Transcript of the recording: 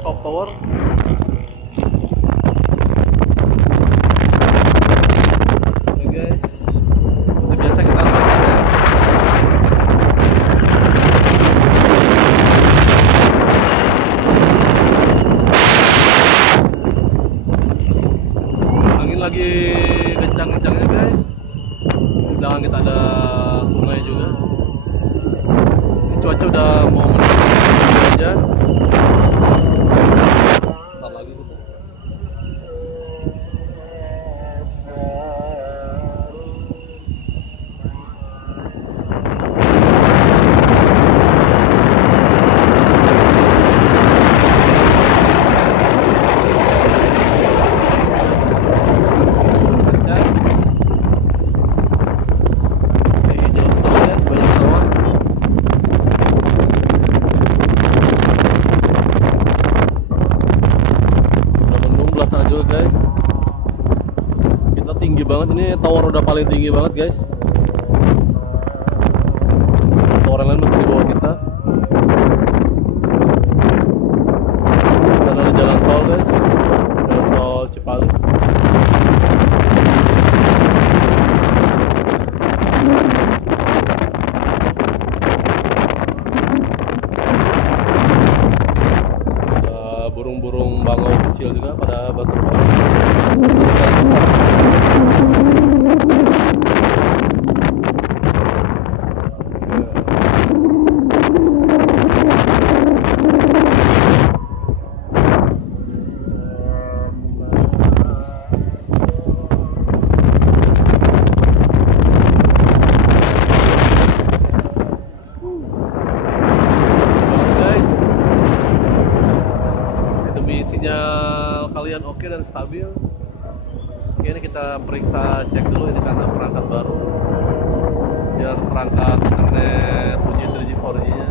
top tower. Oke guys, seperti biasa kita pakai angin lagi kencang-kencangnya guys. Di belakang kita ada sungai juga. Ini cuaca udah mau mendekati hujan. Ntar lagi kita. Juga guys, kita tinggi banget, ini tower udah paling tinggi banget guys. Tower yang lain masih di bawah kita. Di sana ada jalan tol guys, jalan tol Cipali. Burung-burung bangau kecil juga pada batu-batu. Sinyal kalian oke dan stabil. Oke, ini kita periksa cek dulu ini karena perangkat baru, biar perangkat internet 2G 3G 4G nya